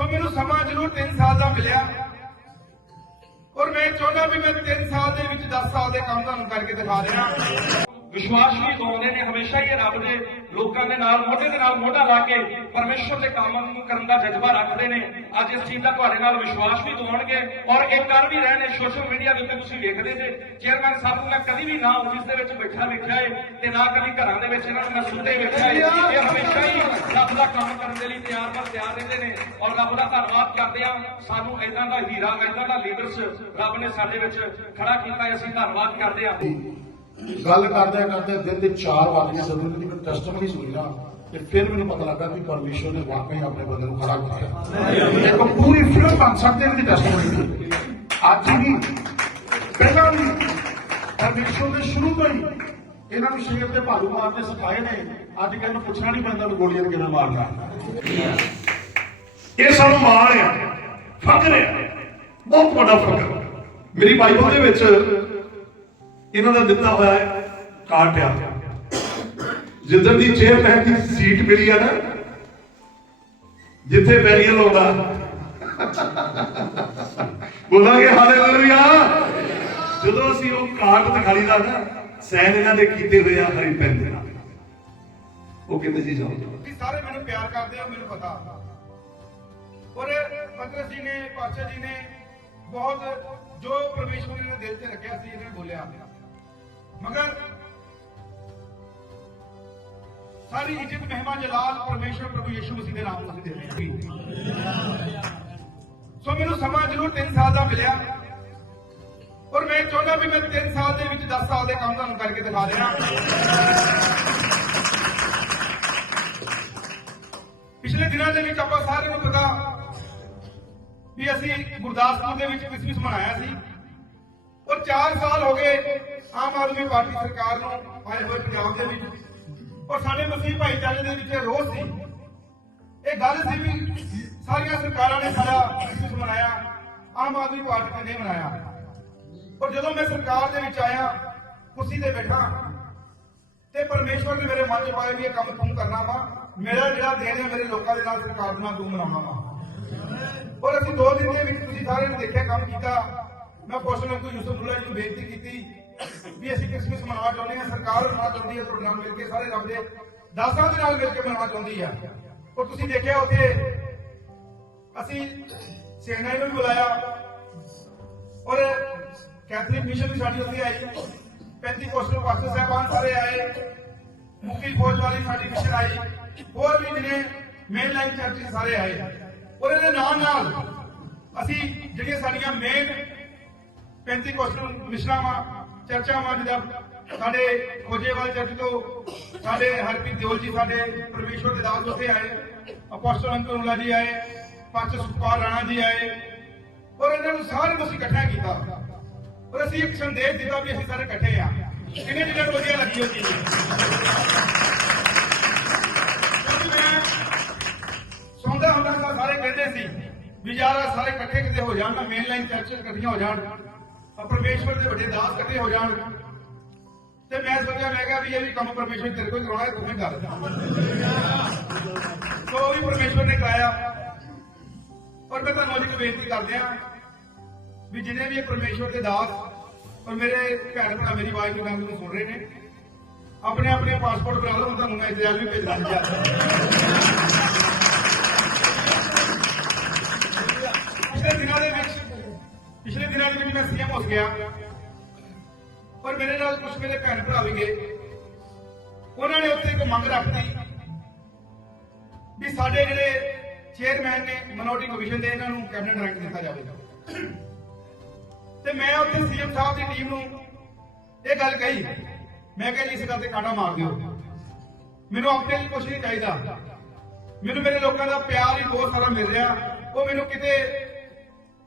ਸੋ ਮੈਨੂੰ ਸਮਾਂ ਜ਼ਰੂਰ 3 ਸਾਲ ਦਾ ਮਿਲਿਆ। ਔਰ ਮੈਂ ਚਾਹੁੰਦਾ ਵੀ ਮੈਂ 3 ਸਾਲ ਦੇ ਵਿੱਚ 10 ਸਾਲ ਦੇ ਕੰਮ ਤੁਹਾਨੂੰ ਕਰਕੇ ਦਿਖਾ ਦਿਆਂ। ਵਿਸ਼ਵਾਸ ਵੀ ਦਿਵਾਉਂਦੇ ਨੇ, ਹਮੇਸ਼ਾ ਹੀ ਇਹ ਰੱਬ ਦੇ ਲੋਕਾਂ ਦੇ ਨਾਲ, ਮੋਢੇ ਦੇ ਨਾਲ ਮੋਢਾ ਲਾ ਕੇ ਪਰਮੇਸ਼ਰ ਦੇ ਕੰਮ ਨੂੰ ਕਰਨ ਦਾ ਜਜ਼ਬਾ ਰੱਖਦੇ ਨੇ। ਅੱਜ ਇਸ ਚੀਜ਼ ਦਾ ਤੁਹਾਡੇ ਨਾਲ ਵਿਸ਼ਵਾਸ ਵੀ ਦਿਵਾਉਣਗੇ ਔਰ ਇਹ ਕਰ ਵੀ ਰਹੇ ਨੇ ਸੋਸ਼ਲ ਮੀਡੀਆ ਦੇ ਉੱਤੇ ਤੁਸੀਂ ਵੇਖਦੇ ਜੇ। ਚੇਅਰਮੈਨ ਸਾਹਿਬ ਨੂੰ ਮੈਂ ਕਦੀ ਵੀ ਨਾ ਆਫਿਸ ਦੇ ਵਿੱਚ ਬੈਠਾ ਵੇਖਿਆ ਏ ਤੇ ਨਾ ਕਦੀ ਘਰਾਂ ਦੇ ਵਿੱਚ ਇਹਨਾਂ ਨੂੰ ਮੈਂ ਸੁੱਤੇ ਵੇਖਿਆ ਏ। ਇਹ ਹਮੇਸ਼ਾ ਹੀ ਰੱਬ ਦਾ ਕੰਮ ਕਰਨ ਦੇ ਲਈ ਤਿਆਰ ਪਰ ਤਿਆਰ ਰਹਿੰਦੇ ਨੇ ਔਰ ਰੱਬ ਦਾ ਧੰਨਵਾਦ ਕਰਦੇ ਆ ਸਾਨੂੰ ਇਦਾਂ ਦਾ ਹੀਰਾ ਇਦਾਂ ਦਾ ਲੀਡਰਸ ਰੱਬ ਨੇ ਸਾਡੇ ਵਿੱਚ ਖੜਾ ਕੀਤਾ ਹੈ ਅਸੀਂ ਧੰਨਵਾਦ ਕਰਦੇ ਆ ਗੱਲ ਕਰਦੇ ਕਰਦੇ ਦਿਨ ਦੇ 4 ਵਜੇ ਜਦੋਂ ਮੇਰੀ ਮੈਂ ਟੈਸਟਮਨੀ ਸੁਣੀ ਨਾ, ਤੇ ਫਿਰ ਮੈਨੂੰ ਪਤਾ ਲੱਗਾ ਕਿ ਪਰਮੇਸ਼ਵਰ ਨੇ ਵਾਕਈ ਆਪਣੇ ਬੰਦੇ ਨੂੰ ਖੜਾ ਕੀਤਾ। ਇੱਕ ਪੂਰੀ ਫਿਲਮ ਬਣ ਸਕਦੀ ਹੈ ਟੈਸਟਮਨੀ ਅੱਜ ਵੀ, ਪਹਿਲਾਂ ਵੀ ਪਰਮੇਸ਼ਵਰ ਨੇ ਸ਼ੁਰੂ ਤੋਂ ਹੀ ਇਹਨਾਂ ਨੂੰ ਸ਼ੇਰ ਤੇ ਭਾਲੂ ਮਾਰਨੇ ਸਿਖਾਏ ਨੇ। ਅੱਜ ਕੱਲ੍ਹ ਨੂੰ ਪੁੱਛਣਾ ਨਹੀਂ ਪੈਂਦਾ ਵੀ ਗੋਲੀਆਂ ਕਿਹਨਾਂ ਮਾਰਨਾ। ਇਹ ਸਾਨੂੰ ਮਾਣ ਆ ਫਖਰ ਆ ਬਹੁਤ ਵੱਡਾ ਫਖਰ ਮੇਰੀ ਬਾਈਬਲ ਦੇ ਵਿੱਚ ਇਹਨਾਂ ਦਾ ਦਿੱਤਾ ਹੋਇਆ ਹੈ ਆ। ਜਿੱਦਣ ਦੀ ਚੇਅਰਮੈਨ ਦੀ ਸੀਟ ਮਿਲੀ ਆ ਨਾ, ਜਿੱਥੇ ਬੈਰੀਅਲ ਆਉਂਦਾ ਬੋਲਾਂਗੇ ਹਾਲੇਲੂਇਆ। ਜਦੋਂ ਅਸੀਂ ਉਹ ਕਾਟ ਦਿਖਾਲੀ ਦਾ ਨਾ ਸੈਨ ਇਹਨਾਂ ਦੇ ਕੀਤੇ ਹੋਏ ਆ ਹਰੀ ਪੈਂਦੇ ਨਾਲ। ਉਹ ਕਹਿੰਦੇ ਜੀ ਜਾਓ ਤੁਸੀਂ ਸਾਰੇ ਮੈਨੂੰ ਪਿਆਰ ਕਰਦੇ ਹੋ, ਮੈਨੂੰ ਪਤਾ। ਔਰ ਪੰਡਤ ਜੀ ਨੇ, ਪਾਤਸ਼ਾਹ ਜੀ ਨੇ ਬਹੁਤ ਜੋ ਪਰਮੇਸ਼ਵਰ ਨੇ ਦਿਲ ਤੇ ਰੱਖਿਆ ਸੀ, ਇਹਨੇ ਬੋਲਿਆ। ਮਗਰ ਸਾਰੀ ਇੱਜ਼ਤ ਮਹਿਮਾ ਜਲਾਲ ਪਰਮੇਸ਼ਵਰ ਪ੍ਰਭੂ ਯਿਸੂ ਮਸੀਹ ਦੇ ਨਾਮ ਤੋਂ ਦਿੰਦੇ ਸੋ ਮੈਨੂੰ ਸਮਾਂ ਜ਼ਰੂਰ 3 ਸਾਲ ਦਾ ਮਿਲਿਆ ਔਰ ਮੈਂ ਚਾਹੁੰਦਾ ਵੀ ਮੈਂ 3 ਸਾਲ ਦੇ ਵਿੱਚ 10 ਸਾਲ ਦੇ ਕੰਮ ਤੁਹਾਨੂੰ ਕਰਕੇ ਦਿਖਾ ਦਿਆਂ। ਪਿਛਲੇ ਦਿਨਾਂ ਦੇ ਵਿੱਚ ਆਪਾਂ ਸਾਰਿਆਂ ਨੂੰ ਪਤਾ ਵੀ ਅਸੀਂ ਗੁਰਦਾਸਪੁਰ ਦੇ ਵਿੱਚ ਕ੍ਰਿਸਮਸ ਮਨਾਇਆ ਸੀ। ਔਰ 4 ਸਾਲ ਹੋ ਗਏ ਆਮ ਆਦਮੀ ਪਾਰਟੀ ਸਰਕਾਰ ਨੂੰ ਆਏ ਹੋਏ ਪੰਜਾਬ ਦੇ ਵਿੱਚ। ਔਰ ਸਾਡੇ ਮਸੀਹ ਭਾਈਚਾਰੇ ਦੇ ਵਿੱਚ ਰੋਸ ਸੀ। ਇਹ ਗੱਲ ਸੀ ਵੀ ਸਾਰੀਆਂ ਸਰਕਾਰਾਂ ਨੇ ਸਾਡਾ ਕ੍ਰਿਸਮਸ ਮਨਾਇਆ, ਆਮ ਆਦਮੀ ਪਾਰਟੀ ਨੇ ਨਹੀਂ ਔਰ ਜਦੋਂ ਮੈਂ ਸਰਕਾਰ ਦੇ ਵਿੱਚ ਆਇਆ, ਕੁਰਸੀ ਤੇ ਬੈਠਾ, ਤੇ ਪਰਮੇਸ਼ਵਰ ਨੇ ਮੇਰੇ ਮਨ 'ਚ ਪਾਇਆ ਵੀ ਇਹ ਕੰਮ ਤੂੰ ਕਰਨਾ ਵਾ, ਮੇਰਾ ਜਿਹੜਾ ਦੇਣ ਹੈ, ਮੇਰੇ ਲੋਕਾਂ ਦੇ ਨਾਲ ਸਰਕਾਰ ਨਾਲ ਤੂੰ ਮਨਾਉਣਾ ਵਾ। ਔਰ ਅਸੀਂ ਦੋ ਦਿਨ ਦੇ ਵਿੱਚ ਤੁਸੀਂ ਸਾਰਿਆਂ ਨੇ ਦੇਖਿਆ, ਕੰਮ ਕੀਤਾ ਮੈਂ ਪੋਸਟਰ ਅੰਕਲ ਯੂਸਫੁੱਲਾ ਜੀ ਨੂੰ ਬੇਨਤੀ ਕੀਤੀ ਵੀ ਅਸੀਂ ਕ੍ਰਿਸਮਸ ਮਨਾਉਣਾ ਚਾਹੁੰਦੇ ਹਾਂ, ਸਰਕਾਰ ਮਨਾਉਣਾ ਚਾਹੁੰਦੀ ਹੈ ਤੁਹਾਡੇ ਨਾਲ ਮਿਲ ਕੇ ਸਾਰੇ ਰੱਬ ਦੇ ਦਾਸਾਂ ਦੇ ਨਾਲ ਮਿਲ ਕੇ ਮਨਾਉਣਾ ਚਾਹੁੰਦੀ ਆ। ਔਰ ਤੁਸੀਂ ਦੇਖਿਆ ਉੱਥੇ, ਅਸੀਂ ਸੈਨਾ ਨੂੰ ਵੀ ਬੁਲਾਇਆ। ਔਰ ਕੈਥਲਿਕ ਮਿਸ਼ਨ ਵੀ ਸਾਡੀ ਉੱਥੇ ਆਈ। 35 ਪੋਸਟਲ ਪਾਸਟਰ ਸਾਹਿਬਾਨ ਸਾਰੇ ਆਏ। ਮੁਖੀ ਫੌਜ ਵਾਲੀ ਸਾਡੀ ਮਿਸ਼ਨ ਆਈ। ਹੋਰ ਵੀ ਜਿਹੜੇ ਮੇਨ ਲਾਈਨ ਚਰਚ ਸਾਰੇ ਆਏ। ਔਰ ਇਹਦੇ ਨਾਲ ਨਾਲ ਅਸੀਂ ਜਿਹੜੀਆਂ ਸਾਡੀਆਂ ਮੇਨ 35 ਪੋਸਟਲ ਮਿਸ਼ਰਾਵਾਂ ਚਰਚਾਵਾਂ ਜਿਹਦਾ ਸਾਡੇ ਖੋਜੇਵਾਲ ਚਰਚ ਤੋਂ, ਸਾਡੇ ਹਰਪ੍ਰੀਤ ਦਿਓਲ ਜੀ, ਸਾਡੇ ਪਰਮੇਸ਼ਵਰ ਦੇ ਦਾਸ ਉੱਥੇ ਆਏ, ਅਪੋਸਟਲ ਅੰਕਲ ਜੀ ਆਏ, ਪਾਸਟਰ ਸੁਖਪਾਲ ਰਾਣਾ ਜੀ ਆਏ, ਔਰ ਇਹਨਾਂ ਨੂੰ ਸਾਰਿਆਂ ਨੂੰ ਅਸੀਂ ਇਕੱਠਾ ਕੀਤਾ। ਔਰ ਅਸੀਂ ਇੱਕ ਸੰਦੇਸ਼ ਦਿੱਤਾ ਵੀ ਅਸੀਂ ਸਾਰੇ ਇਕੱਠੇ ਆ। ਕਿੰਨੇ ਜਿਹਨਾਂ ਨੂੰ ਵਧੀਆ ਲੱਗੀ ਹੋਈ ਚੀਜ਼? ਸੁਣਦਾ ਹੁੰਦਾ ਸੀ, ਸਾਰੇ ਕਹਿੰਦੇ ਸੀ ਵੀ ਯਾਰ ਸਾਰੇ ਇਕੱਠੇ ਕਿਤੇ ਹੋ ਜਾਣ ਨਾ ਮੇਨ ਲਾਈਨ ਚਰਚ ਇਕੱਠੀਆਂ ਹੋ ਜਾਣ। ਪਰਮੇਸ਼ਵਰ ਦੇ ਵੱਡੇ ਦਾਸ ਇਕੱਠੇ ਹੋ ਜਾਣ। ਤੇ ਮੈਂ ਸੋਚਿਆ, ਮੈਂ ਕਿਹਾ ਵੀ ਇਹ ਵੀ ਕੰਮ ਪਰਮੇਸ਼ਵਰ ਤੇਰੇ ਕੋਲ ਕਰਾਉਣਾ ਹੈ ਤੂੰ ਹੀ ਕਰ। ਸੋ ਵੀ ਪਰਮੇਸ਼ਵਰ ਨੇ ਕਰਾਇਆ। ਔਰ ਮੈਂ ਤੁਹਾਨੂੰ ਇੱਕ ਬੇਨਤੀ ਕਰਦੇ ਆ ਵੀ ਜਿਹਨੇ ਵੀ ਇਹ ਪਰਮੇਸ਼ਵਰ ਦੇ ਦਾਸ ਔਰ ਮੇਰੇ ਭੈਣ ਭਰਾ ਮੇਰੀ ਆਵਾਜ਼ ਨੂੰ ਗੱਲ ਨੂੰ ਸੁਣ ਰਹੇ ਨੇ ਆਪਣੇ ਆਪਣੇ ਪਾਸਪੋਰਟ ਬਣਾ ਲਓ ਤੁਹਾਨੂੰ ਮੈਂ ਇਸਰਾਇਲ ਵੀ ਭੇਜਦਾ ਪਿਛਲੇ ਪਿਛਲੇ ਦਿਨਾਂ ਦੇ ਵਿੱਚ ਮੈਂ ਸੀਐਮ ਹੋ ਗਿਆ। ਪਰ ਮੇਰੇ ਨਾਲ ਕੁਝ ਮੇਰੇ ਭੈਣ ਭਰਾ ਵੀ ਗਏ। ਉਹਨਾਂ ਨੇ ਉੱਥੇ ਇੱਕ ਮੰਗ ਰੱਖਤੀ ਵੀ ਸਾਡੇ ਜਿਹੜੇ ਚੇਅਰਮੈਨ ਨੇ ਮਿਨੋਰਟੀ ਕਮਿਸ਼ਨ ਦੇ, ਇਹਨਾਂ ਨੂੰ ਕੈਬਨਿਟ ਰੈਂਕ ਦਿੱਤਾ ਜਾਵੇ। ਤੇ ਮੈਂ ਉੱਥੇ ਸੀਐਮ ਸਾਹਿਬ ਦੀ ਟੀਮ ਨੂੰ ਇਹ ਗੱਲ ਕਹੀ। ਮੈਂ ਕਿਹਾ ਜੀ, ਇਸ ਗੱਲ ਤੇ ਕਾਂਡਾ ਮਾਰ ਦਿਓ। ਮੈਨੂੰ ਆਪਣੇ ਲਈ ਕੁਝ ਨਹੀਂ ਚਾਹੀਦਾ। ਮੈਨੂੰ ਮੇਰੇ ਲੋਕਾਂ ਦਾ ਪਿਆਰ ਹੀ ਬਹੁਤ ਸਾਰਾ ਮਿਲ ਰਿਹਾ। ਉਹ ਮੈਨੂੰ ਕਿਤੇ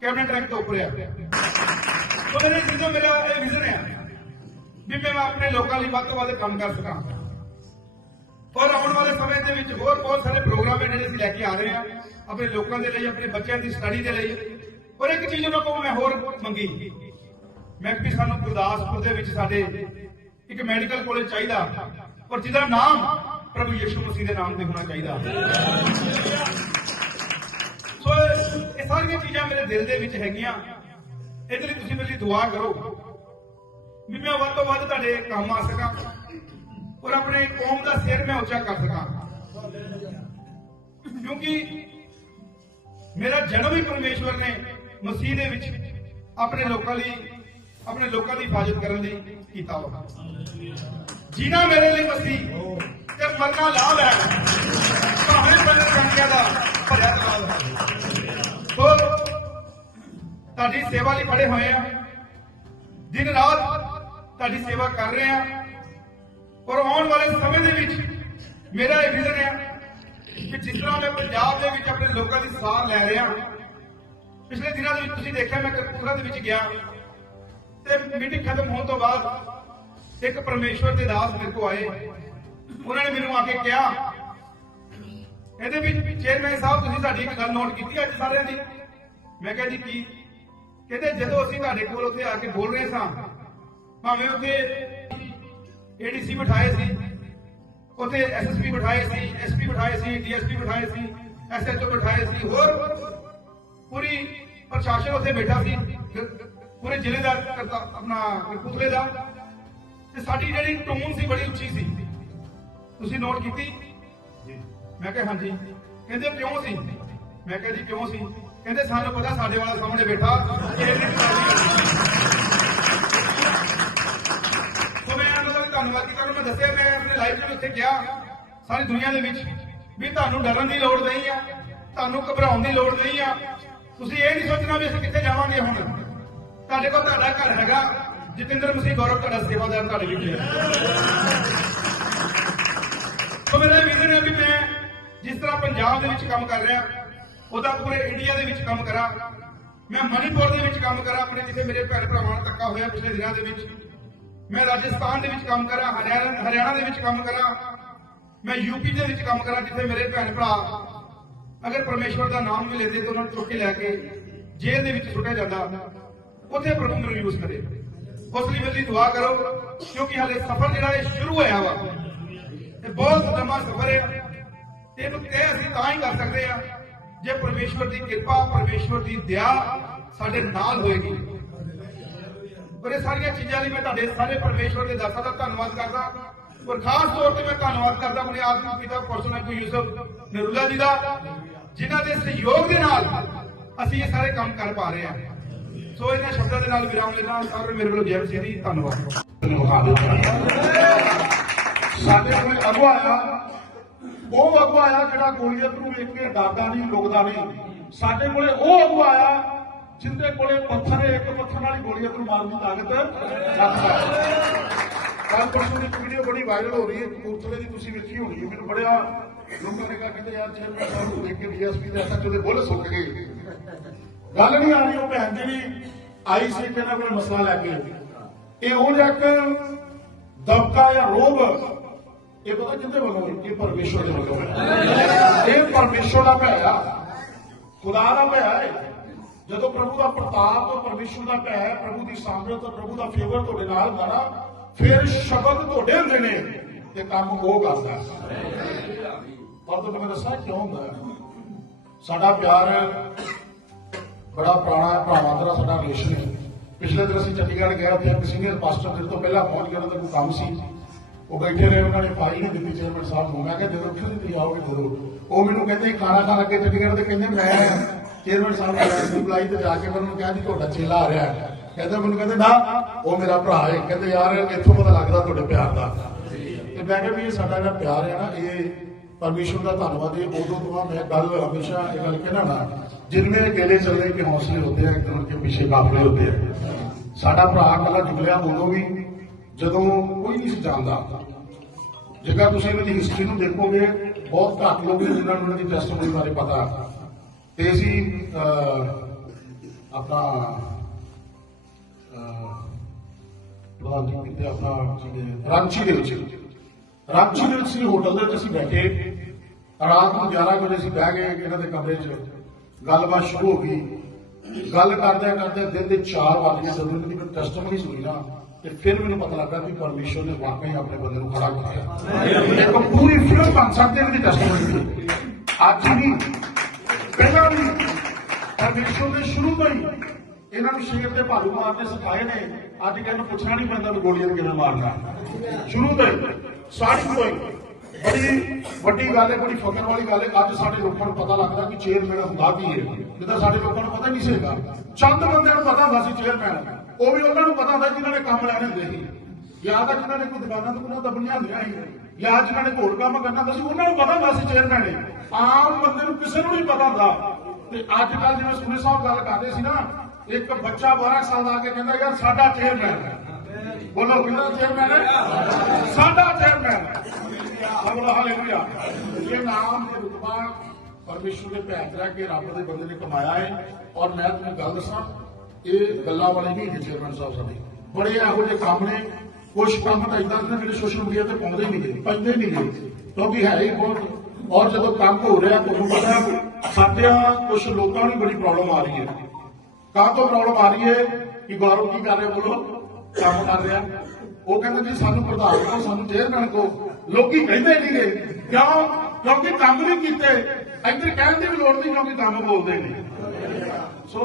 ਕੈਬਨਿਟ ਰੈਂਕ ਤੋਂ ਉੱਪਰ ਆ। ਉਹ ਮੇਰੇ ਜਿੱਦੋਂ ਮੇਰਾ ਇਹ ਵਿਜ਼ਨ ਹੈ ਵੀ ਮੈਂ ਆਪਣੇ ਲੋਕਾਂ ਲਈ ਵੱਧ ਤੋਂ ਵੱਧ ਕੰਮ ਕਰ ਸਕਾਂ। ਔਰ ਆਉਣ ਵਾਲੇ ਸਮੇਂ ਦੇ ਵਿੱਚ ਹੋਰ ਬਹੁਤ ਸਾਰੇ ਪ੍ਰੋਗਰਾਮ ਨੇ ਜਿਹੜੇ ਅਸੀਂ ਲੈ ਕੇ ਆ ਰਹੇ ਹਾਂ ਆਪਣੇ ਲੋਕਾਂ ਦੇ ਲਈ, ਆਪਣੇ ਬੱਚਿਆਂ ਦੀ ਸਟੱਡੀ ਦੇ ਲਈ। ਔਰ ਇੱਕ ਚੀਜ਼ ਉਹਨਾਂ ਕੋਲ ਮੈਂ ਹੋਰ ਮੰਗੀ। ਮੈਂ ਵੀ ਸਾਨੂੰ ਗੁਰਦਾਸਪੁਰ ਦੇ ਵਿੱਚ ਸਾਡੇ ਇੱਕ ਮੈਡੀਕਲ ਕਾਲਜ ਚਾਹੀਦਾ ਔਰ ਜਿਹਦਾ ਨਾਮ ਪ੍ਰਭੂ ਯਿਸੂ ਮਸੀਹ ਦੇ ਨਾਮ ਤੇ ਹੋਣਾ ਚਾਹੀਦਾ। ਸੋ ਸਾਰੀਆਂ ਚੀਜ਼ਾਂ ਮੇਰੇ ਦਿਲ ਦੇ ਵਿੱਚ ਹੈਗੀਆਂ। ਇਹਦੇ ਲਈ ਤੁਸੀਂ ਮੇਰੇ ਲਈ ਦੁਆ ਕਰੋ, ਵੀ ਮੈਂ ਵੱਧ ਤੋਂ ਵੱਧ ਤੁਹਾਡੇ ਕੰਮ ਆ ਸਕਾਂ ਔਰ ਆਪਣੇ ਕੌਮ ਦਾ ਸਿਰ ਮੈਂ ਉੱਚਾ ਕਰ ਸਕਾਂ। ਕਿਉਂਕਿ ਮੇਰਾ ਜਨਮ ਹੀ ਪਰਮੇਸ਼ਵਰ ਨੇ ਮਸੀਹ ਦੇ ਵਿੱਚ ਆਪਣੇ ਲੋਕਾਂ ਲਈ, ਆਪਣੇ ਲੋਕਾਂ ਦੀ ਹਿਫਾਜ਼ਤ ਕਰਨ ਲਈ ਕੀਤਾ ਵਾ ਜੀਣਾ ਮੇਰੇ ਲਈ ਮਸੀਹ, ਤੇ ਮਰਨਾ ਲਾਭ ਹੈ। ਭਾਵੇਂ ਬੰਦੇ ਸੰਖਿਆ ਦਾ ਭਰਿਆ ਲਾਭ ਹੈ। ਤੁਹਾਡੀ ਸੇਵਾ ਲਈ ਖੜੇ ਹੋਏ ਆ। ਦਿਨ ਰਾਤ ਤੁਹਾਡੀ ਸੇਵਾ ਕਰ ਰਹੇ ਆ। ਔਰ ਆਉਣ ਵਾਲੇ ਸਮੇਂ ਦੇ ਵਿੱਚ ਮੇਰਾ ਇਹ ਵਿਜ਼ਨ ਹੈ ਕਿ ਜਿਸ ਤਰ੍ਹਾਂ ਮੈਂ ਪੰਜਾਬ ਦੇ ਵਿੱਚ ਆਪਣੇ ਲੋਕਾਂ ਦੀ ਸਾਹ ਲੈ ਰਿਹਾ ਪਿਛਲੇ ਦਿਨਾਂ ਦੇ ਵਿੱਚ ਤੁਸੀਂ ਦੇਖਿਆ, ਮੈਂ ਕਪੂਰਾ ਦੇ ਵਿੱਚ ਗਿਆ। ਤੇ ਮੀਟਿੰਗ ਖਤਮ ਹੋਣ ਤੋਂ ਬਾਅਦ ਇੱਕ ਪਰਮੇਸ਼ਵਰ ਦੇ ਦਾਸ ਮੇਰੇ ਕੋ ਆਏ। ਉਹਨਾਂ ਨੇ ਮੈਨੂੰ ਆ ਕੇ ਕਿਹਾ, ਇਹਦੇ ਵਿੱਚ ਚੇਅਰਮੈਨ ਸਾਹਿਬ, ਤੁਸੀਂ ਸਾਡੀ ਇੱਕ ਗੱਲ ਨੋਟ ਕੀਤੀ ਅੱਜ ਸਾਰਿਆਂ ਦੀ। ਮੈਂ ਕਿਹਾ ਜੀ, ਕੀ? ਕਹਿੰਦੇ ਜਦੋਂ ਅਸੀਂ ਤੁਹਾਡੇ ਕੋਲ ਉੱਥੇ ਆ ਕੇ ਬੋਲ ਰਹੇ ਸਾਂ ਭਾਵੇਂ ਉੱਥੇ ਏਡੀਸੀ ਬਿਠਾਏ ਸੀ ਉੱਥੇ ਐਸਐਸਪੀ ਬਿਠਾਏ ਸੀ ਐਸਪੀ ਬਿਠਾਏ ਸੀ ਡੀਐਸਪੀ ਬਿਠਾਏ ਸੀ ਐਸਐਚਓ ਬਿਠਾਏ ਸੀ ਹੋਰ ਪੂਰੀ ਪ੍ਰਸ਼ਾਸਨ ਉੱਥੇ ਬੈਠਾ ਸੀ ਪੂਰੇ ਜ਼ਿਲ੍ਹੇ ਦਾ ਕਰਤਾ ਆਪਣਾ ਕਪੂਰਥਲੇ ਦਾ। ਤੇ ਸਾਡੀ ਜਿਹੜੀ ਟੋਨ ਸੀ ਬੜੀ ਉੱਚੀ ਸੀ। ਤੁਸੀਂ ਨੋਟ ਕੀਤੀ? ਮੈਂ ਕਿਹਾ ਹਾਂਜੀ। ਕਹਿੰਦੇ ਕਿਉਂ ਸੀ? ਮੈਂ ਕਿਹਾ ਜੀ ਕਿਉਂ ਸੀ? ਕਹਿੰਦੇ ਸਾਨੂੰ ਪਤਾ ਸਾਡੇ ਵਾਲਾ ਸਾਹਮਣੇ ਬੈਠਾ। ਸੋ ਮੈਂ ਇਹਨਾਂ ਦਾ ਵੀ ਧੰਨਵਾਦ ਕੀਤਾ, ਉਹਨੂੰ ਮੈਂ ਦੱਸਿਆ, ਮੈਂ ਆਪਣੇ ਲਾਈਫ ਦੇ ਉੱਥੇ ਗਿਆ, ਸਾਰੀ ਦੁਨੀਆ ਦੇ ਵਿੱਚ, ਵੀ ਤੁਹਾਨੂੰ ਡਰਨ ਦੀ ਲੋੜ ਨਹੀਂ ਆ, ਤੁਹਾਨੂੰ ਘਬਰਾਉਣ ਦੀ ਲੋੜ ਨਹੀਂ ਆ। ਤੁਸੀਂ ਇਹ ਨਹੀਂ ਸੋਚਣਾ ਵੀ ਅਸੀਂ ਕਿੱਥੇ ਜਾਵਾਂਗੇ ਹੁਣ। ਤੁਹਾਡੇ ਕੋਲ ਤੁਹਾਡਾ ਘਰ ਹੈਗਾ, ਜਤਿੰਦਰ ਮਸੀਹ ਗੌਰਵ ਤੁਹਾਡਾ ਸੇਵਾਦਾਰ ਤੁਹਾਡੇ ਵਿੱਚ ਹੈ ਸੋ ਮੇਰਾ ਵਿਜ਼ਨ ਹੈ ਵੀ ਮੈਂ ਜਿਸ ਤਰ੍ਹਾਂ ਪੰਜਾਬ ਦੇ ਵਿੱਚ ਕੰਮ ਕਰ ਰਿਹਾ ਉਹਦਾ ਪੂਰੇ ਇੰਡੀਆ ਦੇ ਵਿੱਚ ਕੰਮ ਕਰਾਂ। ਮੈਂ ਮਣੀਪੁਰ ਦੇ ਵਿੱਚ ਕੰਮ ਕਰਾਂ, ਆਪਣੇ ਜਿੱਥੇ ਮੇਰੇ ਭੈਣ ਭਰਾਵਾਂ ਨਾਲ ਧੱਕਾ ਹੋਇਆ ਪਿਛਲੇ ਦਿਨਾਂ ਦੇ ਵਿੱਚ। ਮੈਂ ਰਾਜਸਥਾਨ ਦੇ ਵਿੱਚ ਕੰਮ ਕਰਾਂ, ਹਰਿਆਣਾ ਹਰਿਆਣਾ ਦੇ ਵਿੱਚ ਕੰਮ ਕਰਾਂ। ਮੈਂ ਯੂਪੀ ਦੇ ਵਿੱਚ ਕੰਮ ਕਰਾਂ, ਜਿੱਥੇ ਮੇਰੇ ਭੈਣ ਭਰਾ ਅਗਰ ਪਰਮੇਸ਼ਵਰ ਦਾ ਨਾਮ ਵੀ ਲੈਂਦੇ ਤਾਂ ਉਹਨਾਂ ਨੂੰ ਚੁੱਕ ਕੇ ਲੈ ਕੇ ਜੇਲ੍ਹ ਦੇ ਵਿੱਚ ਸੁੱਟਿਆ ਜਾਂਦਾ। ਉੱਥੇ ਪ੍ਰਭੂ ਮੈਨੂੰ ਯੂਜ਼ ਕਰੇ। ਉਸ ਲਈ ਮੇਰੀ ਦੁਆ ਕਰੋ, ਕਿਉਂਕਿ ਹਲੇ ਸਫ਼ਰ ਜਿਹੜਾ ਇਹ ਸ਼ੁਰੂ ਹੋਇਆ ਵਾ ਤੇ ਬਹੁਤ ਲੰਮਾ ਸਫ਼ਰ ਹੈ। ਤੇ ਇਹਨੂੰ ਤੈਅ ਅਸੀਂ ਤਾਂ ਹੀ ਕਰ ਸਕਦੇ ਆ ਜੇ ਪਰਮੇਸ਼ਵਰ ਦੀ ਕਿਰਪਾ ਪਰਮੇਸ਼ਵਰ ਦੀ ਦਇਆ ਸਾਡੇ ਨਾਲ ਹੋਏਗੀ। ਪਰ ਇਹ ਸਾਰੀਆਂ ਚੀਜ਼ਾਂ ਲਈ ਮੈਂ ਤੁਹਾਡੇ ਸਾਰੇ ਪਰਮੇਸ਼ਵਰ ਦੇ ਦਾਸਾਂ ਦਾ ਧੰਨਵਾਦ ਕਰਦਾ। ਔਰ ਖਾਸ ਤੌਰ ਤੇ ਮੈਂ ਧੰਨਵਾਦ ਕਰਦਾ ਆਪਣੇ ਆਤਮਿਕ ਪਿਤਾ ਪਰਸੋਨਾ ਕੋ ਯੂਸਫ ਨਰੂਲਾ ਜੀ ਦਾ ਜਿਨ੍ਹਾਂ ਦੇ ਸਹਿਯੋਗ ਦੇ ਨਾਲ ਅਸੀਂ ਇਹ ਸਾਰੇ ਕੰਮ ਕਰ ਪਾ ਰਹੇ ਹਾਂ। ਸੋ ਇਹਨਾਂ ਸ਼ਬਦਾਂ ਦੇ ਨਾਲ ਵਿਰਾਮ ਲੈਣਾ ਸਾਰੇ ਮੇਰੇ ਵੱਲੋਂ ਜੈ ਮਸੀਹ ਦੀ ਧੰਨਵਾਦ। ਸਾਡੇ ਕੋਲ ਅਗਵਾ ਆਇਆ ਉਹ ਅਗਵਾ ਆਇਆ ਜਿਹੜਾ ਗੋਲੀਅਤ ਨੂੰ ਵੇਖ ਕੇ ਡਰਦਾ ਨਹੀਂ ਲੁਕਦਾ ਨਹੀਂ। ਸਾਡੇ ਕੋਲੇ ਉਹ ਅਗਵਾ ਆਇਆ ਜਿੰਦੇ ਕੋਲੇ ਪੱਥਰ ਹੈ, ਇੱਕ ਪੱਥਰ ਨਾਲ ਗੋਲੀਅਤ ਨੂੰ ਮਾਰਨ ਦੀ ਤਾਕਤ ਰੱਖਦਾ ਕੱਲ ਪਰਸੋਂ ਦੀ ਵੀਡੀਓ ਬੜੀ ਵਾਇਰਲ ਹੋ ਰਹੀ ਹੈ ਕਪੂਰਥਲੇ ਦੀ ਤੁਸੀਂ ਵੇਖੀ ਹੋਣੀ ਹੈ ਮੈਨੂੰ ਬੜਿਆ ਲੋਕਾਂ ਨੇ ਕਿਹਾ ਕਹਿੰਦੇ ਯਾਰ ਚੇਅਰਮੈਨ ਸਾਹਿਬ ਨੂੰ ਦੇਖ ਕੇ ਡੀਐਸਪੀ ਦੇ ਐਸਐਚਓ ਦੇ ਬੁੱਲ ਸੁੱਕ ਗਏ। ਗੱਲ ਨਹੀਂ ਆ ਰਹੀ ਉਹ ਭੈਣ ਜਿਹੜੀ ਆਈ ਸੀ ਕਿ ਇਹਨਾਂ ਕੋਲ ਮਸਲਾ ਲੈ ਕੇ। ਇਹ ਉਹ ਜਿਹਾ ਇੱਕ ਦਬਕਾ ਜਾਂ ਰੋਬ ਇਹ ਪਤਾ ਕਿੰਦੇ ਵੱਲੋਂ ਇਹ ਪਰਮੇਸ਼ਵਰ ਦੇ ਵੱਲੋਂ ਹੈ। ਇਹ ਪਰਮੇਸ਼ਵਰ ਦਾ ਭੈ ਆ। ਖੁਦਾ ਦਾ ਭੈ ਹੈ ਜਦੋਂ ਪ੍ਰਭੂ ਦਾ ਪ੍ਰਤਾਪ ਤੇ ਪਰਮੇਸ਼ਵਰ ਦਾ ਭੈ ਹੈ ਪ੍ਰਭੂ ਦੀ ਸਾਮਰਥ ਤੇ ਪ੍ਰਭੂ ਦਾ ਫੇਵਰ ਤੁਹਾਡੇ ਨਾਲ ਹੁੰਦਾ ਨਾ ਫਿਰ ਸ਼ਬਦ ਤੁਹਾਡੇ ਹੁੰਦੇ ਨੇ ਤੇ ਕੰਮ ਉਹ ਕਰਦਾ ਹੈ। ਪਰ ਤੁਹਾਨੂੰ ਮੈਂ ਦੱਸਾਂ ਕਿਉਂ ਹੁੰਦਾ ਸਾਡਾ ਪਿਆਰ ਬੜਾ ਪੁਰਾਣਾ ਹੈ, ਭਰਾਵਾਂ ਦਾ ਸਾਡਾ ਰਿਲੇਸ਼ਨ ਹੈ। ਪਿਛਲੇ ਦਿਨ ਅਸੀਂ ਚੰਡੀਗੜ੍ਹ ਗਏ ਉੱਥੇ ਇੱਕ ਸੀਨੀਅਰ ਪਾਸਟਰ ਮੇਰੇ ਤੋਂ ਪਹਿਲਾਂ ਪਹੁੰਚ ਗਿਆ ਉਹਨਾਂ ਦਾ ਕੋਈ ਕੰਮ ਸੀ। ਉਹ ਬੈਠੇ ਰਹੇ, ਉਹਨਾਂ ਨੇ ਪਾਈ ਨਹੀਂ ਦਿੱਤੀ ਚੇਅਰਮੈਨ ਸਾਹਿਬ ਨੂੰ। ਮੈਂ ਕਿਹਾ, ਜਦੋਂ ਕਿਉਂ ਤੁਸੀਂ ਆਓਗੇ ਜ਼ਰੂਰ ਉਹ ਮੈਨੂੰ ਕਹਿੰਦੇ ਖਾਣਾ ਖਾ ਕੇ ਚੱਟ ਤੇ ਕਹਿੰਦੇ, ਮੈਂ ਚੇਅਰਮੈਨ ਸਾਹਿਬ ਨੂੰ ਬੁਲਾਈ ਤੇ ਜਾ ਕੇ ਮੈਨੂੰ ਕਿਹਾ ਤੁਹਾਡਾ ਚੇਲਾ ਆ ਰਿਹਾ ਕਹਿੰਦਾ, ਮੈਨੂੰ ਕਹਿੰਦੇ, ਨਾ, ਉਹ ਮੇਰਾ ਭਰਾ ਹੈ। ਕਹਿੰਦੇ, ਯਾਰ, ਇੱਥੋਂ ਪਤਾ ਲੱਗਦਾ ਤੁਹਾਡੇ ਪਿਆਰ ਦਾ। ਤੇ ਮੈਂ ਕਿਹਾ ਵੀ ਇਹ ਸਾਡਾ ਜਿਹੜਾ ਪਿਆਰ ਹੈ ਨਾ, ਇਹ ਪਰਮੇਸ਼ਰ ਦਾ ਧੰਨਵਾਦ ਹੈ ਉਦੋਂ ਤੋਂ ਆ ਮੈਂ ਗੱਲ ਹਮੇਸ਼ਾ ਇਹ ਗੱਲ ਕਹਿਣਾ ਨਾ, ਜਿੰਨੇ ਗੇਲੇ ਚੱਲਦੇ ਕਿ ਹੌਸਲੇ ਹੁੰਦੇ ਆ, ਇੱਕ ਦੂਜੇ ਪਿੱਛੇ ਕਾਫਲੇ ਹੁੰਦੇ ਆ। ਸਾਡਾ ਭਰਾ ਕੱਲਾ ਜੁਗਲਿਆ ਉਦੋਂ ਵੀ ਜਦੋਂ ਕੋਈ ਨਹੀਂ ਸੀ ਜਾਣਦਾ। ਜੇਕਰ ਤੁਸੀਂ ਇਹਨਾਂ ਦੀ ਹਿਸਟਰੀ ਨੂੰ ਦੇਖੋਗੇ, ਬਹੁਤ ਘੱਟ ਲੋਕ ਨੇ ਜਿਨ੍ਹਾਂ ਨੂੰ ਇਹਨਾਂ ਦੀ ਟੈਸਟਮਨੀ ਬਾਰੇ ਪਤਾ। ਤੇ ਅਸੀਂ ਆਪਣਾ ਪ੍ਰਧਾਨ ਜੀ ਕਿਤੇ ਆਪਣਾ ਜਿਹੜੇ ਰਾਂਚੀ ਦੇ ਵਿੱਚ। ਰਾਂਚੀ ਦੇ ਵਿੱਚ ਸੀ ਹੋਟਲ ਦੇ ਵਿੱਚ ਅਸੀਂ ਬੈਠੇ। ਰਾਤ ਨੂੰ 11 ਵਜੇ ਅਸੀਂ ਬਹਿ ਗਏ, ਇਹਨਾਂ ਦੇ ਕਮਰੇ 'ਚ। ਗੱਲਬਾਤ ਸ਼ੁਰੂ ਹੋ ਗਈ। ਗੱਲ ਕਰਦੇ ਕਰਦੇ ਦਿਨ ਦੇ 4 ਵਜ ਗਏ। ਜਦੋਂ ਇਹਨਾਂ ਦੀ ਟੈਸਟਮਨੀ ਸੁਣੀ ਨਾ ਤੇ ਫਿਰ ਮੈਨੂੰ ਪਤਾ ਲੱਗਾ ਕਿ ਪਰਮੇਸ਼ਵਰ ਨੇ ਵਾਕਈ ਆਪਣੇ ਬੰਦੇ ਨੂੰ ਖੜਾ ਕੀਤਾ। ਇੱਕ ਪੂਰੀ ਫਿਲਮ ਬਣ ਸਕਦੀ ਹੈ ਇਹਦੀ ਅੱਜ ਨਹੀਂ ਪਹਿਲਾਂ ਵੀ ਪਰਮੇਸ਼ਰ ਨੇ ਸ਼ੁਰੂ ਤੋਂ ਹੀ ਇਹਨਾਂ ਨੂੰ ਸ਼ੇਰ ਦੇ ਭਾਲੂ ਮਾਰਨੇ ਸਿਖਾਏ ਨੇ। ਅੱਜ ਕੱਲ੍ਹ ਪੁੱਛਣਾ ਨਹੀਂ ਪੈਂਦਾ ਵੀ ਗੋਲੀਆਂ ਕਿਵੇਂ ਮਾਰਨਾ। ਸ਼ੁਰੂ ਤੋਂ ਸਟਾਰਟਿੰਗ ਤੋਂ ਬੜੀ ਵੱਡੀ ਗੱਲ ਹੈ, ਬੜੀ ਫਖਰ ਵਾਲੀ ਗੱਲ ਹੈ ਅੱਜ ਸਾਡੇ ਲੋਕਾਂ ਨੂੰ ਪਤਾ ਲੱਗਦਾ ਕਿ ਚੇਅਰਮੈਨ ਹੁੰਦਾ ਕੀ ਹੈ। ਜਿੱਦਾਂ ਸਾਡੇ ਲੋਕਾਂ ਨੂੰ ਪਤਾ ਨਹੀਂ ਸੀਗਾ ਚੰਦ ਬੰਦਿਆਂ ਨੂੰ ਪਤਾ ਹੁੰਦਾ ਸੀ ਚੇਅਰਮੈਨ ਉਹ ਵੀ ਉਹਨਾਂ ਨੂੰ ਪਤਾ ਹੁੰਦਾ ਜਿਨ੍ਹਾਂ ਨੇ ਕੰਮ ਲੈਣੇ ਹੁੰਦੇ ਸੀ। ਜਾਂ ਤਾਂ ਜਿਨ੍ਹਾਂ ਨੇ ਕੋਈ ਦੁਕਾਨਾਂ ਦੁਕਾਨਾਂ ਦਬਣੀਆਂ ਹੁੰਦੀਆਂ ਸੀ। ਜਾਂ ਜਿਨ੍ਹਾਂ ਨੇ ਹੋਰ ਕੰਮ ਕਰਨਾ ਹੁੰਦਾ ਸੀ, ਉਹਨਾਂ ਨੂੰ ਪਤਾ ਹੁੰਦਾ ਸੀ ਚੇਅਰਮੈਨ ਨੇ। ਆਮ ਬੰਦੇ ਨੂੰ ਕਿਸੇ ਨੂੰ ਨਹੀਂ ਪਤਾ ਹੁੰਦਾ। ਤੇ ਅੱਜ ਕੱਲ ਜਿਵੇਂ ਸੁਨੇ ਸਾਹਿਬ ਗੱਲ ਕਰਦੇ ਸੀ ਨਾ, ਇੱਕ ਬੱਚਾ 12 ਸਾਲ ਦਾ ਆ ਕੇ ਕਹਿੰਦਾ, ਯਾਰ ਸਾਡਾ ਚੇਅਰਮੈਨ ਬੋਲੋ, ਕਿਹਦਾ ਚੇਅਰਮੈਨ ਹੈ? ਸਾਡਾ ਚੇਅਰਮੈਨ ਹੈ। ਬੋਲੋ ਹਾਲੇਲੂਇਆ ਇਹ ਨਾਮ ਤੇ ਰੁਤਬਾ ਪਰਮੇਸ਼ਵਰ ਦੇ ਭੈਣ ਰਹਿ ਕੇ ਰੱਬ ਦੇ ਬੰਦੇ ਨੇ ਕਮਾਇਆ ਹੈ ਔਰ ਮੈਂ ਤੁਹਾਨੂੰ ਗੱਲ ਦੱਸਾਂ ਇਹ ਗੱਲਾਂ ਵਾਲੇ ਨਹੀਂ ਹੈ ਚੇਅਰਮੈਨ ਸਾਹਿਬ ਸਾਡੇ। ਬੜੇ ਇਹੋ ਜਿਹੇ ਕੰਮ ਨੇ। ਕੁਝ ਕੰਮ ਤਾਂ ਇਦਾਂ ਦੇ ਜਿਹੜੇ ਸੋਸ਼ਲ ਮੀਡੀਆ ਤੇ ਪਾਉਂਦੇ ਨਹੀਂ। ਗਏ ਪੈਂਦੇ ਨਹੀਂ। ਗਏ ਕਿਉਂਕਿ ਹੈ ਹੀ ਬਹੁਤ। ਔਰ ਜਦੋਂ ਕੰਮ ਹੋ ਰਿਹਾ, ਤੁਹਾਨੂੰ ਪਤਾ ਸਾਡਿਆਂ ਕੁਝ ਲੋਕਾਂ ਨੂੰ ਬੜੀ ਪ੍ਰੋਬਲਮ ਆ ਰਹੀ ਹੈ। ਕਾਹ ਤੋਂ ਪ੍ਰੋਬਲਮ ਆ ਰਹੀ ਹੈ ਕਿ ਗੌਰਵ ਕੀ ਕਰ ਰਿਹਾ, ਬੋਲੋ, ਕੰਮ ਕਰ ਰਿਹਾ। ਉਹ ਕਹਿੰਦੇ ਜੀ, ਸਾਨੂੰ ਪ੍ਰਧਾਨ ਕੋ, ਸਾਨੂੰ ਚੇਅਰਮੈਨ ਕੋ, ਲੋਕੀ ਕਹਿੰਦੇ ਨਹੀਂ ਗਏ ਕਿਉਂ? ਕਿਉਂਕਿ ਕੰਮ ਨਹੀਂ ਕੀਤੇ। ਇੱਧਰ ਕਹਿਣ ਦੀ ਵੀ ਲੋੜ ਨਹੀਂ, ਕਿਉਂਕਿ ਕੰਮ ਬੋਲਦੇ ਨੇ ਸੋ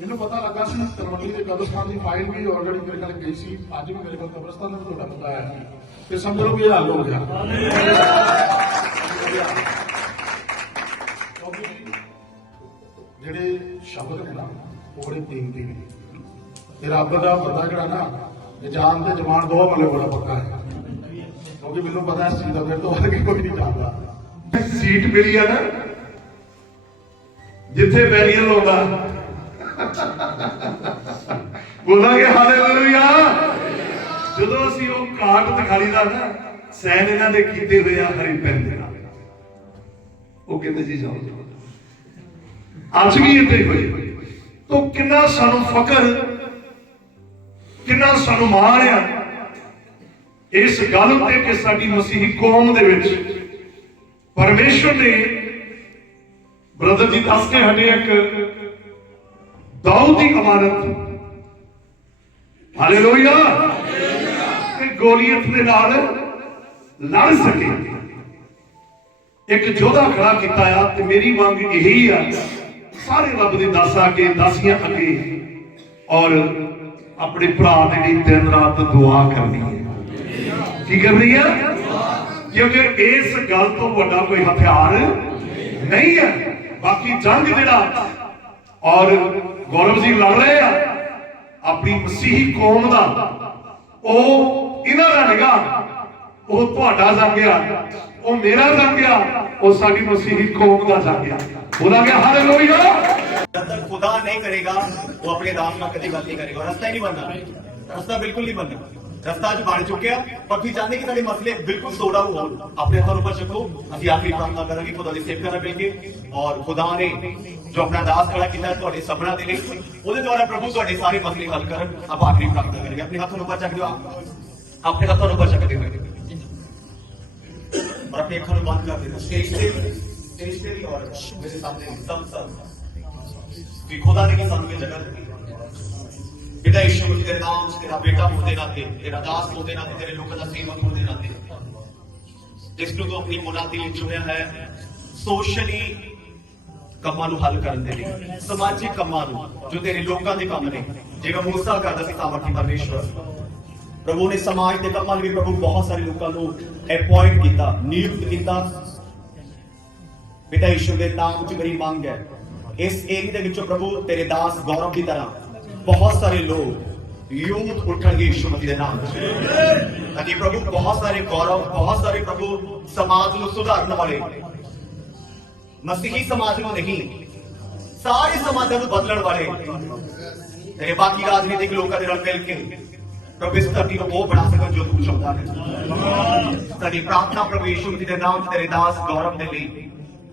ਮੈਨੂੰ ਪਤਾ ਲੱਗਾ ਸੀ ਤਲਵੰਡੀ ਦੇ ਕਬਰਸਤਾਨ ਦੀ ਫਾਈਲ ਵੀ ਆਲਰੇਡੀ ਮੇਰੇ ਕੋਲ ਗਈ ਸੀ। ਅੱਜ ਵੀ ਮੇਰੇ ਕੋਲ ਕਬਰਸਤਾਨ ਦਾ ਤੁਹਾਡਾ ਪਤਾ ਹੈ। ਤੇ ਸਮਝ ਲਓ ਵੀ ਇਹ ਹੱਲ ਹੋ ਗਿਆ। ਜਿਹੜੇ ਸ਼ਬਦ ਨੇ ਨਾ, ਉਹ ਬੜੇ ਕੀਮਤੀ ਨੇ। ਤੇ ਰੱਬ ਦਾ ਬੰਦਾ ਜਿਹੜਾ ਨਾ, ਇਹ ਤੇ ਜਵਾਨ ਦੋ ਮਲੇ ਬੜਾ ਪੱਕਾ ਹੈ। ਕਿਉਂਕਿ ਮੈਨੂੰ ਪਤਾ ਇਸ ਚੀਜ਼ ਦਾ ਮੇਰੇ ਤੋਂ ਹੋਰ ਕੋਈ ਨਹੀਂ ਜਾਣਦਾ। ਸੀਟ ਮਿਲੀ ਆ ਨਾ, ਜਿੱਥੇ ਬੈਰੀਅਰ ਲਾਉਂਦਾ ਬੋਲਾਂਗੇ ਹਾਲੇਲੂਇਆ ਜਦੋਂ ਅਸੀਂ ਉਹ ਕਾਟ ਦਿਖਾਲੀ ਨਾ, ਸੈਨ ਇਹਨਾਂ ਦੇ ਕੀਤੇ ਹੋਏ ਆ ਹਰੀ ਪੈਨ ਦੇ ਨਾਲ। ਉਹ ਕਹਿੰਦੇ ਜੀ ਜਾਓ ਅੱਜ ਵੀ ਇੱਥੇ ਹੋਏ ਤੋ ਕਿੰਨਾ ਸਾਨੂੰ ਫਕਰ ਕਿੰਨਾ ਸਾਨੂੰ ਮਾਣ ਆ ਇਸ ਗੱਲ ਤੇ ਕਿ ਸਾਡੀ ਮਸੀਹੀ ਕੌਮ ਦੇ ਵਿੱਚ ਪਰਮੇਸ਼ਵਰ ਨੇ, ਬ੍ਰਦਰ ਜੀ ਦੱਸ ਕੇ ਹਟੇ ਇੱਕ ਦਾਊਦ ਦੀ ਅਮਾਨਤ ਹਾਲੇਲੂਇਆ ਤੇ ਗੋਲੀਅਤ ਦੇ ਨਾਲ ਲੜ ਸਕੇ ਇੱਕ ਯੋਧਾ ਖੜਾ ਕੀਤਾ ਆ ਤੇ ਮੇਰੀ ਮੰਗ ਇਹੀ ਆ ਸਾਰੇ ਰੱਬ ਦੇ ਦਾਸ ਅੱਗੇ ਦਾਸੀਆਂ ਅੱਗੇ ਔਰ ਆਪਣੇ ਭਰਾ ਦੇ ਲਈ ਦਿਨ ਰਾਤ ਦੁਆ ਕਰਨੀ ਹੈ ਕੀ ਕਰਨੀ ਹੈ ਕਿਉਂਕਿ ਇਸ ਗੱਲ ਤੋਂ ਵੱਡਾ ਕੋਈ ਹਥਿਆਰ ਨਹੀਂ ਹੈ ਬਾਕੀ ਜੰਗ ਜਿਹੜਾ ਔਰ ਗੌਰਵ ਜੀ ਲੜ ਰਹੇ ਆ ਆਪਣੀ ਮਸੀਹੀ ਕੌਮ ਦਾ ਉਹ ਇਹਨਾਂ ਦਾ ਨਿਗਾ ਉਹ ਤੁਹਾਡਾ ਜੰਗਿਆ ਉਹ ਮੇਰਾ ਜੰਗਿਆ ਉਹ ਸਾਡੀ ਮਸੀਹੀ ਕੌਮ ਦਾ ਜੰਗਿਆ ਉਹਦਾ ਕਿ ਹਾਲੇਲੂਇਆ जब तक खुदा नहीं करेगा वो अपने दास में कभी गलती करेगा रास्ता ही नहीं बनना रास्ता बिल्कुल नहीं बनना ਰਸਤਾ ਅੱਜ ਬਣ ਚੁੱਕਿਆ ਪਰ ਤੁਸੀਂ ਚਾਹੁੰਦੇ ਕਿ ਤੁਹਾਡੇ ਮਸਲੇ ਬਿਲਕੁਲ ਸੋੜਾ ਹੋਣ ਆਪਣੇ ਹੱਥਾਂ ਉੱਪਰ ਚੱਕੋ ਅਸੀਂ ਆਖਰੀ ਪ੍ਰਾਰਥਨਾ ਕਰਾਂਗੇ ਖੁਦਾ ਦੀ ਸੇਵ ਕਰਾਂ ਮਿਲ ਕੇ ਔਰ ਖੁਦਾ ਨੇ ਜੋ ਆਪਣਾ ਦਾਸ ਖੜਾ ਕੀਤਾ ਤੁਹਾਡੇ ਸਭਨਾਂ ਦੇ ਲਈ ਉਹਦੇ ਦੁਆਰਾ ਪ੍ਰਭੂ ਤੁਹਾਡੇ ਸਾਰੇ ਮਸਲੇ ਹੱਲ ਕਰਨ ਆਪਾਂ ਆਖਰੀ ਪ੍ਰਾਰਥਨਾ ਕਰਾਂਗੇ ਆਪਣੇ ਹੱਥਾਂ ਨੂੰ ਉੱਪਰ ਚੱਕ ਦਿਓ ਆਪਣੇ ਹੱਥਾਂ ਨੂੰ ਉੱਪਰ ਚੱਕ ਦਿਓ और अपनी अखों बंद कर देना स्टेज पे स्टेज पे भी और मेरे सामने सब सब कि खुदा ने की सानू ये जगह दी ਜਿਹੜਾ ਈਸ਼ਵਰ ਦੇ ਨਾਮ ਤੇਰਾ ਬੇਟਾ ਹੋ ਦੇ ਨਾਤੇ ਤੇਰਾ ਦਾਸ ਹੋ ਦੇ ਨਾਤੇ ਤੇਰੇ ਲੋਕਾਂ ਦਾ ਸੇਵਕ ਹੋ ਦੇ। ਨਾਤੇ ਇਸ ਨੂੰ ਤੂੰ ਆਪਣੀ ਮੁਲਾਕਾਤ ਲਈ ਚੁਣਿਆ ਹੈ, ਸੋਸ਼ਲੀ ਕੰਮਾਂ ਨੂੰ ਹੱਲ ਕਰਨ ਦੇ ਲਈ, ਸਮਾਜਿਕ ਕੰਮਾਂ ਨੂੰ, ਜੋ ਤੇਰੇ ਲੋਕਾਂ ਦੇ ਕੰਮ ਨੇ। ਜਿਵੇਂ ਮੂਸਾ ਕਰਦਾ ਸੀ, ਤਾਂ ਸਾਮਰਥੀ ਪਰਮੇਸ਼ਵਰ। ਪ੍ਰਭੂ ਨੇ ਸਮਾਜ ਦੇ ਕੰਮਾਂ ਲਈ ਪ੍ਰਭੂ ਬਹੁਤ ਸਾਰੇ ਲੋਕਾਂ ਨੂੰ ਅਪਾਇੰਟ ਕੀਤਾ, ਨਿਯੁਕਤ ਕੀਤਾ। ਪਿਤਾ ਈਸ਼ਵਰ ਦੇ ਨਾਮ ਵਿੱਚ ਮੇਰੀ ਮੰਗ ਹੈ। ਇਸ ਏਕ ਦੇ ਵਿੱਚੋਂ ਪ੍ਰਭੂ ਤੇਰੇ ਦਾਸ ਗੌਰਵ ਦੀ ਤਰ੍ਹਾਂ ਬਹੁਤ ਸਾਰੇ ਲੋਕ ਯੂਥ ਉੱਠਣਗੇ ਯਿਸੂ ਮਸੀਹ ਦੇ ਨਾਮ 'ਚ ਅਤੇ ਪ੍ਰਭੂ ਬਹੁਤ ਸਾਰੇ ਗੌਰਵ ਬਹੁਤ ਸਾਰੇ ਪ੍ਰਭੂ ਸਮਾਜ ਨੂੰ ਸੁਧਾਰਨ ਵਾਲੇ ਮਸੀਹੀ ਸਮਾਜ ਨੂੰ ਨਹੀਂ ਸਾਰੇ ਸਮਾਜਾਂ ਨੂੰ ਬਦਲਣ ਵਾਲੇ ਤੇਰੇ ਬਾਕੀ ਰਾਜਨੀਤਿਕ ਲੋਕਾਂ ਦੇ ਨਾਲ ਮਿਲ ਕੇ ਪ੍ਰਭੂ ਇਸ ਧਰਤੀ ਨੂੰ ਉਹ ਬਣਾ ਸਕਣ ਜੋ ਤੂੰ ਚਾਹੁੰਦਾ ਹੈ ਸਾਡੀ ਪ੍ਰਾਰਥਨਾ ਪ੍ਰਭੂ ਯਿਸੂ ਮਸੀਹ ਦੇ ਨਾਮ 'ਚ ਤੇਰੇ ਦਾਸ ਗੌਰਵ ਦੇ ਲਈ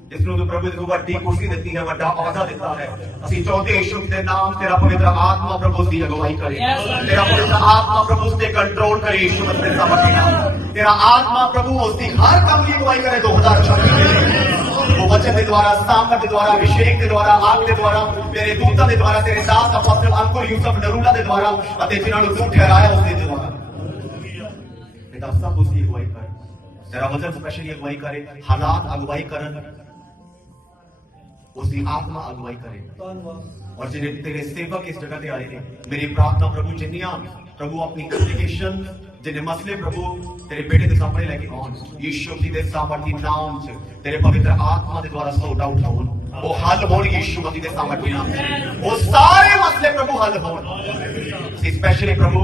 ਜਿਸ ਨੂੰ ਤੂੰ ਪ੍ਰਭੂ ਦੀ ਵੱਡੀ ਕੁਰਸੀ ਦਿੱਤੀ ਹੈ ਵੱਡਾ ਅਹੁਦਾ ਦਿੱਤਾ ਹੈ ਅਸੀਂ ਚਾਹੁੰਦੇ ਹਾਂ ਯਿਸੂ ਦੇ ਨਾਮ 'ਚ ਤੇਰਾ ਪਵਿੱਤਰ ਆਤਮਾ ਪ੍ਰਭੂ ਉਸ ਦੀ ਅਗਵਾਈ ਕਰੇ ਤੇਰਾ ਪਵਿੱਤਰ ਆਤਮਾ ਪ੍ਰਭੂ ਉਸ ਤੇ ਕੰਟਰੋਲ ਕਰੇ ਯਿਸੂ ਮਸੀਹ ਦੇ ਸਾਹਮਣੇ ਨਾਮ ਤੇਰਾ ਆਤਮਾ ਪ੍ਰਭੂ ਉਸ ਦੀ ਹਰ ਕੰਮ ਦੀ ਅਗਵਾਈ ਕਰੇ 2026 ਦੇ ਉਹ ਵਚਨ ਦੇ ਦੁਆਰਾ ਸਾਮਰਥ ਦੇ ਦੁਆਰਾ ਅਭਿਸ਼ੇਕ ਦੇ ਦੁਆਰਾ ਆਗ ਦੇ ਦੁਆਰਾ ਤੇਰੇ ਦੂਤਾਂ ਦੇ ਦੁਆਰਾ ਤੇਰੇ ਦਾਸ ਅਪੋਸਟਲ ਅੰਕੁਰ ਯੂਸਫ ਨਰੂਲਾ ਦੇ ਦੁਆਰਾ ਅਤੇ ਜਿਨ੍ਹਾਂ ਨੂੰ ਤੂੰ ਠਹਿਰਾਇਆ ਉਸ ਦੇ ਦੁਆਰਾ ਪਿਤਾ ਸਭ ਉਸ ਦੀ ਅਗਵਾਈ ਕਰ ਤੇਰਾ ਵਚਨ ਸਪੈਸ਼ਲੀ ਅਗਵਾਈ ਕਰੇ ਹਾਲਾਤ ਅਗਵਾਈ ਕਰਨ उसकी आत्मा अगुवाई करे। और जिन्हें तेरे सेवक इस जगह ते आए ने मेरी प्रार्थना प्रभु जिन्नियाँ प्रभु अपनी एप्लीकेशन जिन्हें मसले प्रभु तेरे बेटे के सामने लेके आउन यीशु मसीह दे सामर्थी नाम च तेरे पवित्र आत्मा दे द्वारा आउट होन वो हल होन यीशु मसीह दे सामर्थी नाम वो सारे मसले प्रभु हल होन स्पेशली प्रभु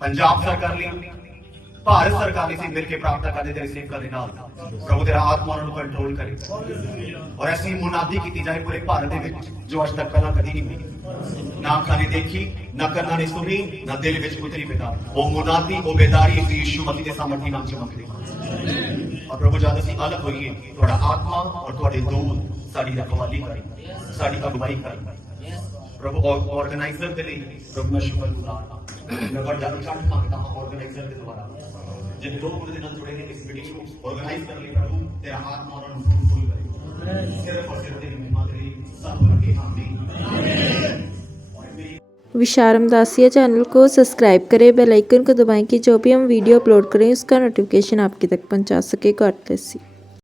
पंजाब सरकार ਲਈ ਭਾਰਤ ਸਰਕਾਰ ਲਈ ਸੀ ਮਿਲ ਕੇ ਪ੍ਰਾਰਥਨਾ ਕਰਦੇ ਤੇਰੇ ਸੇਵਕਾਂ ਦੇ ਨਾਲ ਪ੍ਰਭੂ ਤੇਰਾ ਆਤਮਾ ਨੂੰ ਕੰਟਰੋਲ ਕਰੇ ਔਰ ਐਸੀ ਮੁਨਾਦੀ ਕੀਤੀ ਜਾਏ ਪੂਰੇ ਭਾਰਤ ਦੇ ਵਿੱਚ ਜੋ ਅੱਜ ਤੱਕ ਪਹਿਲਾਂ ਕਦੀ ਨਹੀਂ ਹੋਈ ਨਾ ਅੱਖਾਂ ਨੇ ਦੇਖੀ ਨਾ ਕੰਨਾਂ ਨੇ ਸੁਣੀ ਨਾ ਦਿਲ ਵਿੱਚ ਉਤਰੀ ਪਿਤਾ ਉਹ ਮੁਨਾਦੀ ਉਹ ਬੇਦਾਰੀ ਸੀ ਯਿਸੂ ਮਸੀਹ ਦੇ ਸਾਮਰਥੀ ਨਾਮ ਚ ਮੰਗਦੇ ਹਾਂ ਔਰ ਪ੍ਰਭੂ ਜਦ ਅਸੀਂ ਅਲੱਗ ਹੋਈਏ ਤੁਹਾਡਾ ਆਤਮਾ ਔਰ ਤੁਹਾਡੇ ਦੂਤ ਸਾਡੀ ਰਖਵਾਲੀ ਕਰੇ ਸਾਡੀ ਅਗਵਾਈ ਕਰੇ ਪ੍ਰਭੂ ਆਰਗੇਨਾਈਜ਼ਰ ਦੇ ਲਈ ਪ੍ਰਭੂ ਮੈਂ ਸ਼ੁਕਰ ਗੁਜ਼ਾਰ ਮੈਂ ਵੱਡਾ ਚੰਦ ਮੰਗਦਾ ਹਾਂ ਆਰਗੇਨਾਈਜ਼ਰ ਦੇ ਦੁਆਰਾ जिन लोगों से जन जुड़ेंगे इस मीटिंग को ऑर्गेनाइज कर करने प्रभु तेरा हाथ मौन अनुसूल करे सिर्फ़ और सिर्फ़ तेरी महिमा के लिए सब के आमीन। विशारम दासिया चैनल को सब्सक्राइब करें बेल आइकन को दबाएँ कि जो भी हम वीडियो अपलोड करें उसका नोटिफिकेशन आपके तक पहुँचा सके। God bless you